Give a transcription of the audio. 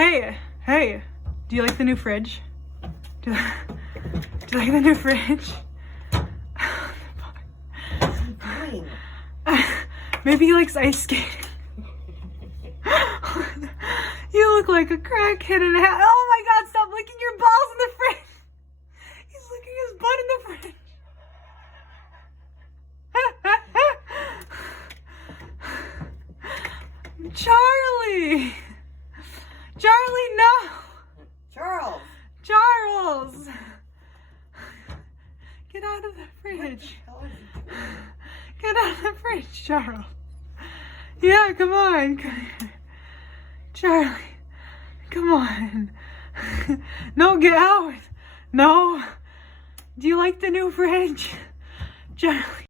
Hey, hey, do you like the new fridge? Do you like the new fridge? Maybe he likes ice skating. You look like a crackhead and a half. Oh my God, stop licking your balls in the fridge. He's licking his butt in the fridge. Charlie! Charlie, no! Charles! Charles! Get out of the fridge. Get out of the fridge, Charles. Yeah, come on. Charlie, come on. No, get out. No. Do you like the new fridge? Charlie.